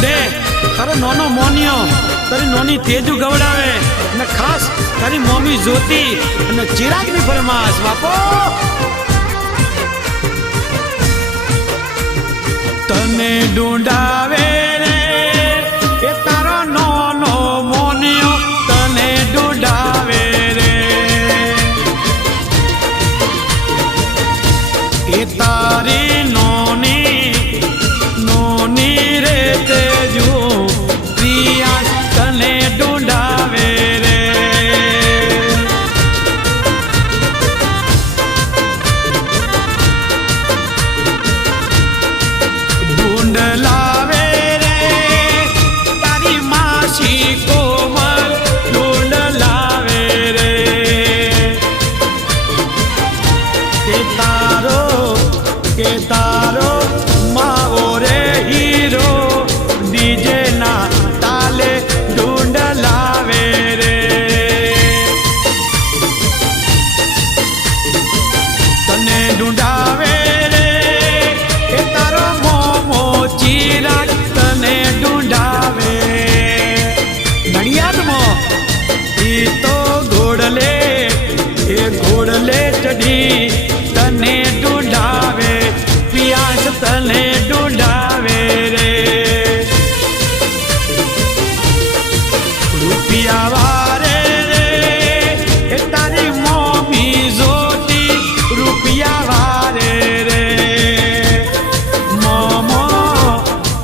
ઢૂંઢે તારો નોનો મોનિયો તારી નોની તેજુ ગવડાવે અને ખાસ તારી મમ્મી જ્યોતિ અને ચિરાગની ફરમાશ બાપો તને ઢૂંઢાવે રે એ તારો નોનો મોનિયો તને ઢૂંઢાવે રે એ તારી નોની રે તેજુ પ્રિયા તને ઢૂંઢાવે રે ઢૂંઢલાવે રે તારી માસી કોમલ ઢૂંઢલાવે રે કે તારો માવો રે હીરો ડીજે ના તાલે ઢૂંઢલાવે રે તને ઢૂંઢાવે રે એ તારો મોમો ચિરાગ તને ઢૂંઢાવે નડિયાદમાં ઈ તો ઘોડલે ચઢી તને ઢૂંઢાવે પિયાસ તને ઢૂંઢાવે રે રૂપિયા વારે રે એ તારી મમ્મી જોતી રૂપિયા વારે રે મોમો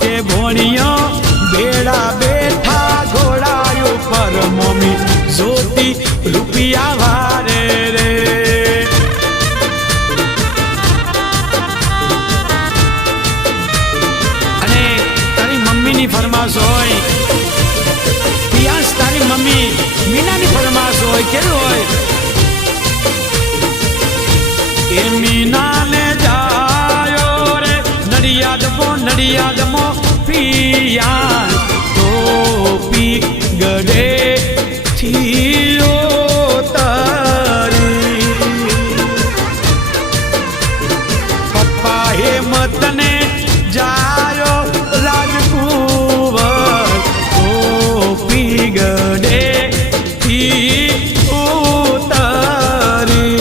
કે ભોણિયો બેડા બેઠા ઘોડા ઉપર મમ્મી જોતી રૂપિયા વારે રે ફરમાશ હોય પિયાસ તારી મમ્મી મીનાની ફરમાશ હોય કેવું હોય એ મીનાને જાયો રે નડિયાદમો પિયા ટોપી ગડે થીઓ તારી પપ્પા હેમતને જાયો ગડે થી ઉતારી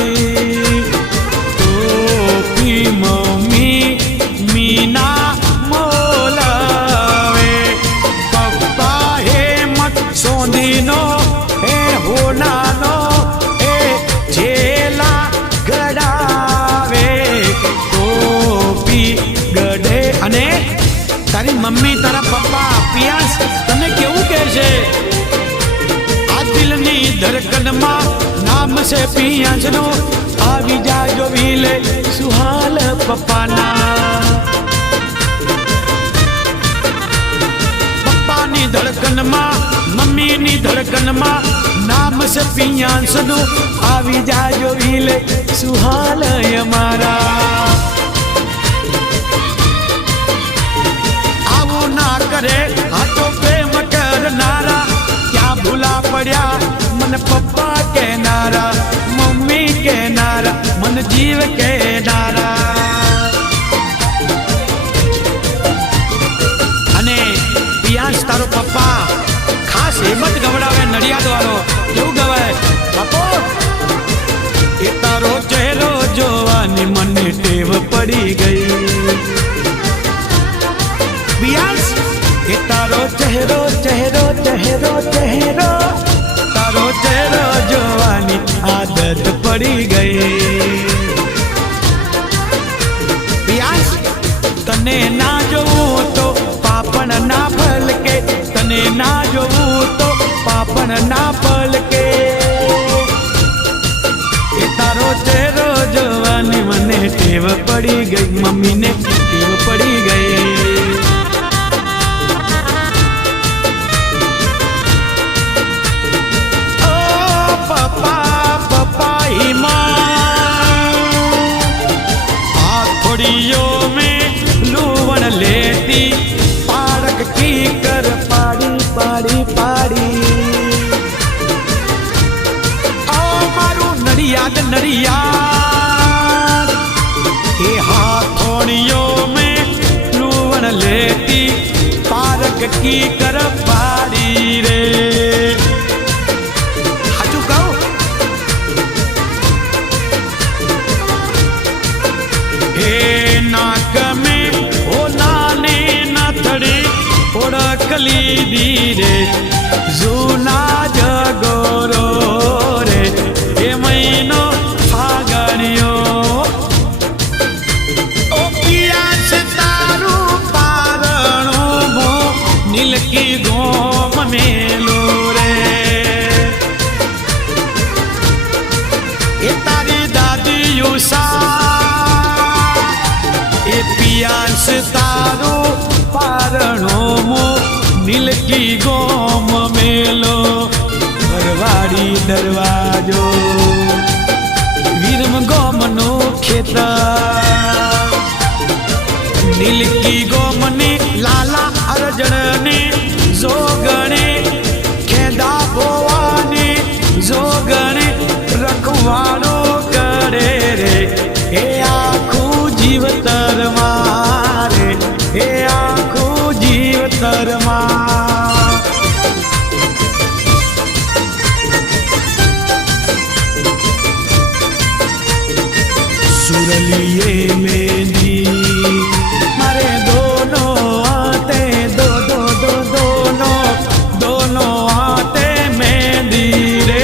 ટોપી મમ્મી મીના મોલાવે પપ્પા હેમત સોંધીનો હે હોનાનો એ જેલા ગડાવે ટોપી ગડે અને તારી મમ્મી તારા પપ્પા પિયાસ તને કેવું કહે છે આ દિલની ધડકનમાં નામ છે પિયાસનું આવી જાજો વિલે સુહાલ પપ્પાના પપ્પાની ધડકનમાં મમ્મીની ધડકનમાં નામ છે પિયાસનું આવી જાજો વિલે સુહાલ અમારા ના કરે આ તો પ્રેમ કરનારા ક્યાં ભૂલા પડ્યા મને પપ્પા કહેનારા મમ્મી કહેનારા મને જીવ કહેનારા અને પિયાસ તારો પપ્પા ખાસ હેમત ગવડાવે નડિયાદ વાળો કેવું ગવાય બાપો એ તારો ચહેરો જોવાની મને ટેવ પડી ગઈ પિયાસ એ તારો ચહેરો તારો ચહેરો જોવાની આદત પડી ગઈ પિયાસ તને ના જોવું તો પાપણ ના ફલકે તને ના જોવું તો પાપણ ના ફલકે એ તારો ચહેરો જોવાની મને ટેવ પડી ગઈ મમ્મીને ટેવ પડી ગઈ में लूवण लेती पारक की कर पाड़ी पाड़ी पाड़ी ओ मारू नड़ियाद नड़ियाद એ હાથોણીઓ में लूवण लेती पारक की कर पारी रे हाचू कहूं हे नाक में ओ नाने नथड़ी ओळखली दी रे जूना जगोरो रे ए महीनो फागणियो ओ पियास तारू पारणो मो नीलकी गोम मेलो रे ए तारी दादी युसा ए पियास तारू पारणो मो नीलकी गोम मेलो भरवाड़ी दरवाजो वीरम गोम नो खेता नीलकी गोम ने लाला अर्जन ने जोगणे खेदा बोवाने जोगणे रखवाड़ो करे रे हे आखू जीवतर मारे हे आखू जीवतर मा सुरलिए मेंदी मारे दोनों आते दो दो दो दोनों दोनों आते मेंदी रे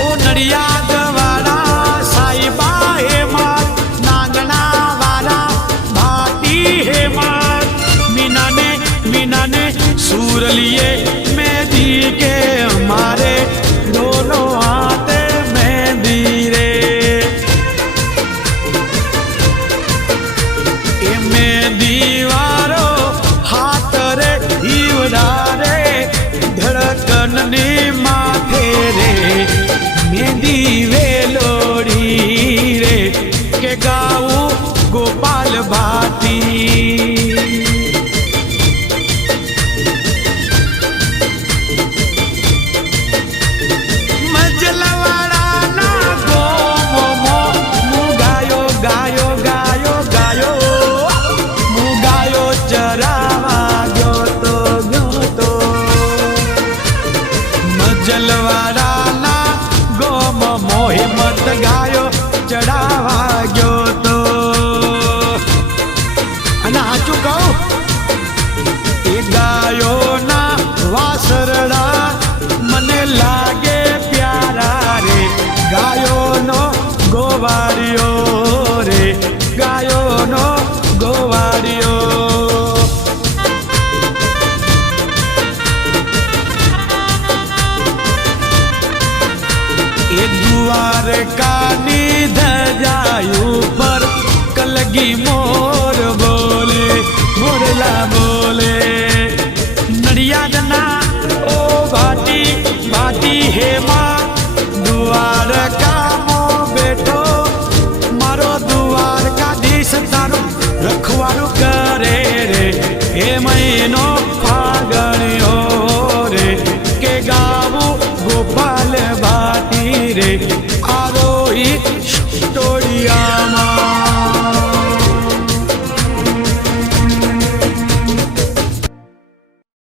ओ नड़ियाद वाला साईबा हे मात नांगना वाला भाटी हे मात मीना ने सुरलिए मेंदी के हमारे दोनों आते मेंदी रे ए मेंदी वारो हाथ रे ईवड़ा रे धड़कन ने माथे रे मेंदी वेलोड़ी रे के गाऊ गोपाल भाटी जलवाड़ा ना गोम मोहे मत गायो चढ़ावा गयो तो अना हाचू कहूं ए गायो ना वासरड़ा मने लागे प्यारा रे गायो नो गोवारियो रे गायो नो गोवारियो द्वार का निध जायू पर कलगी मोर बोले मोरला बोले नड़िया दना ओ भाटी भाटी हे मा